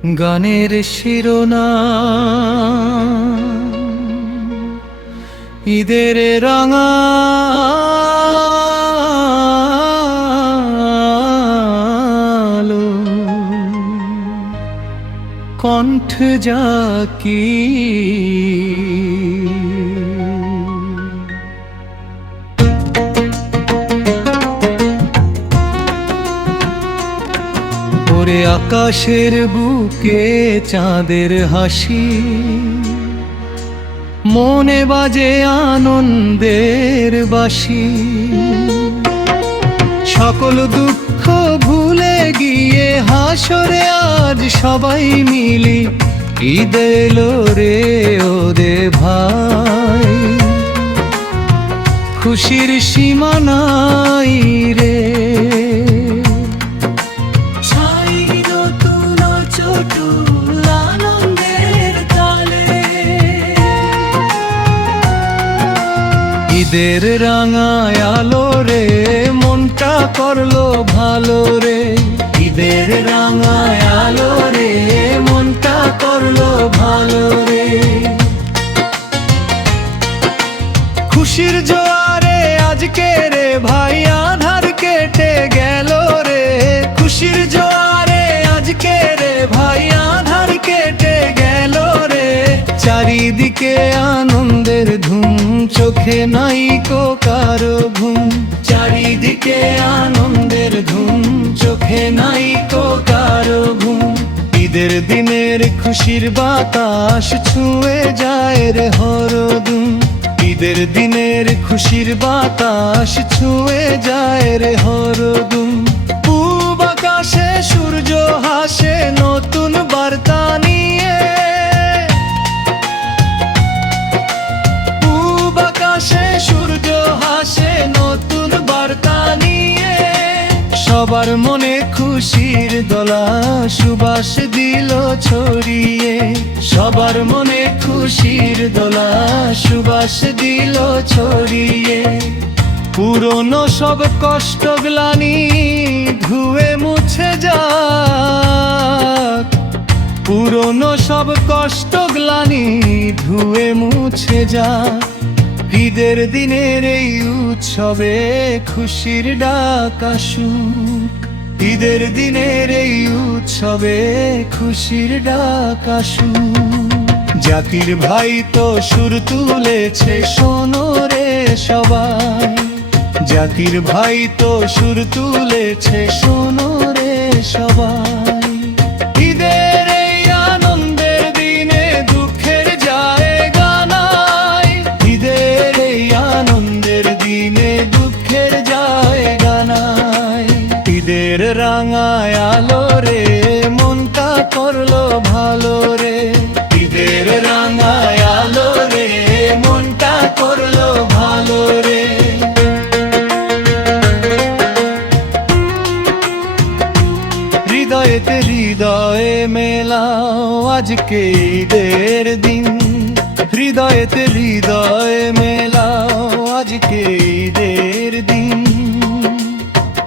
গানের শিরোনাম ঈদের রাঙা আলো, কণ্ঠ জাকি ওরে আকাশের বুকে চাঁদের হাসি, মনে বাজে আনন্দের বাঁশি। সকল দুঃখ ভুলে গিয়ে হাসরে আজ সবাই মিলি ঈদ এলো রে ওরে ভাই, খুশির সীমা নাই রে। ঈদের রাঙায় আলো রে, মনটা করলো ভালো রে। ঈদের রাঙায় আলো রে, মনটা করলো ভালো রে। খুশির জোয়ারে আজকে রে ভাই আধার কেটে গেল রে। খুশির জোয়ারে আজকে রে ভাই আধার কেটে গেল রে। চারিদিকে আনন্দের ধুম, চোখে নাই কো কারো ঘুম। চারিদিকে আনন্দের ধুম, চোখে নাই কো কারো ঘুম। ঈদের দিনের খুশির বাতাস ছুঁয়ে যায় রে হরদম। ঈদের দিনের খুশির বাতাস ছুঁয়ে যায় রে হরদম। পূব আকাশে সূর্য হাসে নতুন বার্তা নিয়ে। পূব আকাশে সূর্য হাসে নতুন বার্তা নিয়ে। সবার মনে খুশির দোলা সুবাস দিল ছড়িয়ে। সবার মনে খুশির দোলা সুবাস দিল ছড়িয়ে। পুরনো সব কষ্ট গ্লানি ধুয়ে মুছে যাক। পুরনো সব কষ্ট গ্লানি ধুয়ে মুছে যাক। ঈদের দিনের এই উৎসবে খুশির ডাক আসুক। ঈদের দিনের এই উৎসবে খুশির ডাক আসুক। জাকির ভাই তো সুর তুলেছে শোনো রে সবাই। জাকির ভাই তো সুর তুলেছে শোনো রে সবাই। ঈদের এই আনন্দের দিনে দুঃখের জায়গা নাই। ঈদের এই আনন্দের দিনে দুঃখের জায়গা নাই। ঈদের রাঙায় আলো রে, মনটা করলো ভালো রে। ঈদের রাঙায় আলো রে, মনটা করলো ভালো রে। হৃদয়েতে হৃদয়ে মেলাও আজকে ঈদের দিন। হৃদয়েতে হৃদয়ে মেলাও আজকে ঈদের দিন।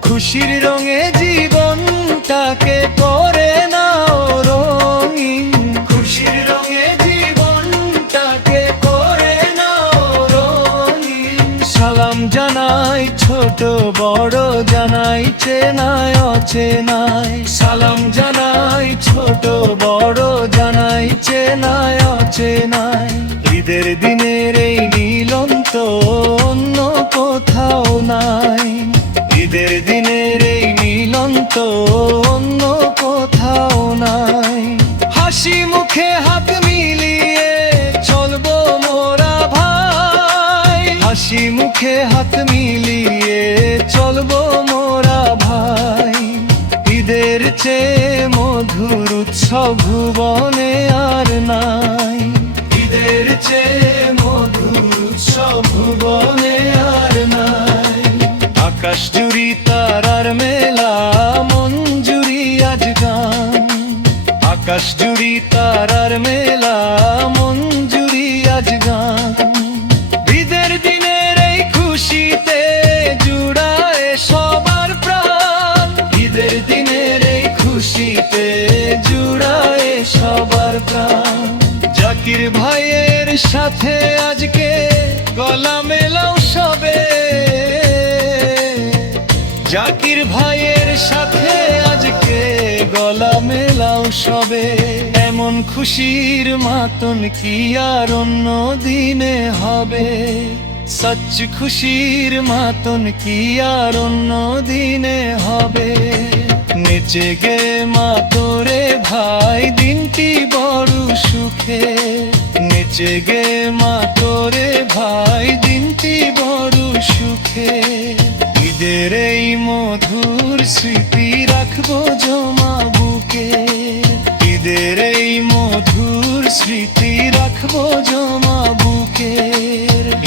খুশির রঙে জীবনটাকে করে নাও রঙিন। খুশির রঙে জীবনটাকে করে নাও রঙিন। সালাম জানাই ছোট বড়, জানাই চেনায় অচেনায়। সালাম জানাই ছোট বড়, জানাই চেনায় অচেনায়। ঈদের দিনের এই মিলন তো অন্য কোথাও নাই। ঈদের দিনের এই মিলন তো অন্য কোথাও নাই। হাসি মুখে হাত মিলিয়ে চলবো মোরা ভাই। হাসি মুখে হাত মিলিয়ে চলবো মোরা ভাই। ঈদের চেয়ে মধুর উৎসব ভুবনে আর নাই। ঈদের চেয়ে মধুর উৎসব ভুবনে আর নাই। আকাশ জুড়ি তারার মেলা, মন জুড়ি আজ গান। আকাশ জুড়ি তারার মেলা, মন জুড়ি আজ গান। ঈদের দিনের এই খুশিতে জুড়ায় সবার প্রাণ। ঈদের দিনের এই খুশিতে জুড়ায় সবার প্রাণ। জাকির ভাইয়ের সাথে আজকে গলা মেলাও সবে, জাকির ভাইয়ের সাথে আজকে গলা মেলাও সবে। এমন খুশির মাতন কি আর অন্য দিনে হবে, সচ্চ খুশির মাতন কি আর অন্য দিনে হবে। নেচে গে মা তোরে ভাই দিনটি বড় সুখে, নেচে গে মা তোরে ভাই দিনটি বড় সুখে। ঈদের এই মধুর স্মৃতি রাখবো জমা বুকে, ঈদের এই মধুর স্মৃতি রাখবো জমা বুকে।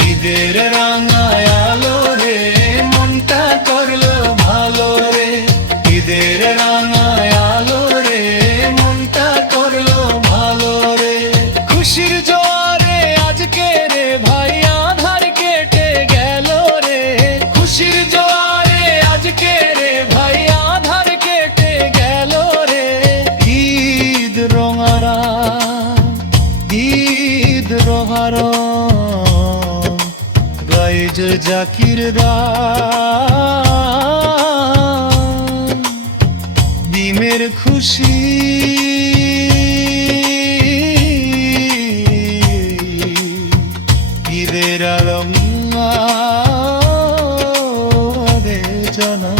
ঈদের রাঙায় আলো রে মনটা করলো ভালো রে, ঈদের রাঙায় আলো রে মনটা করলো ভালো রে। খুশির জোয়ারে আজকে রে ভাই আধার কেটে গেল রে, খুশির জোয়ারে আজকে রে ভাই আধার কেটে গেল রে। ঈদ রঙারা ঈদ রঙারা গাইজ জাকির দিমের খুশি ঈদের আলম রে জানা।